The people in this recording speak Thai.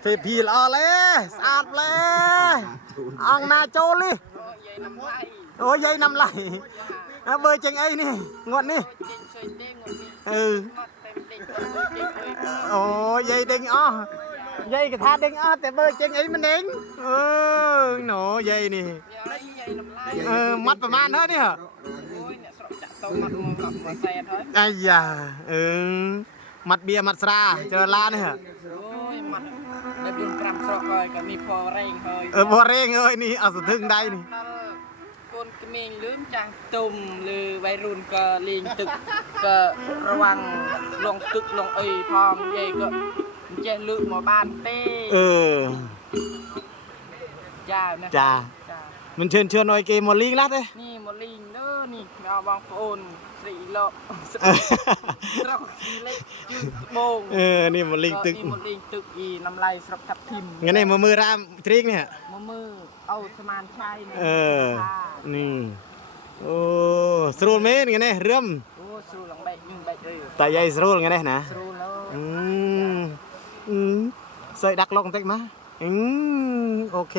เทพีละเลยสอาดเลยอังนาโจลิโอ้ยยายนำไหลเบอร์เจงไอ้นี่งวดนี่เออโอ้ยยายเด้งอ้อยายกระทาเด้งอ้อแต่เบอร์เจงไอ้มันเด้งเออหนูยายนี่เออมัดประมาณเท่านี้เหรอไอ้ยาเออมัดเบียร์มัดสราเจอลานเนี่ย ដែលយើងប្រាំស្រុកហើយក៏នេះផលរែងហើយអឺផលរែងអើយនេះអត់សន្ទឹងដៃនេះកូនក្មេងលឿនចាស់ទុំឬវ័យรุ่นក៏លេងទឹកក៏រវាងលងទឹកលងអីផងយាយក៏មិនចេះលើកមកបានទេអឺចាណាចាមិនជឿនជឿនអុយគេមកលីងឡាស់ទេនេះមកលីងនឺនេះបងប្អូនស្រីលោកស្រុក อีเงเออ นี่มลิงตึกหมดลิงตึกอีน้ำลายสรับทับทิมงั้นไอ้มือมือร่ามทริกเนี่ย มือมือเอาสมานชัยนี่ยเออนี่ โอ้สรุลเมนงั้นไอ้เริ่มโอ้สรูหลังใบหนึ่งใบเรือตาใหญ่สรุลงั้นไอ้นะ สรูแล้วอืม อืมใส่ดักลองเต็กมะอืม โอเค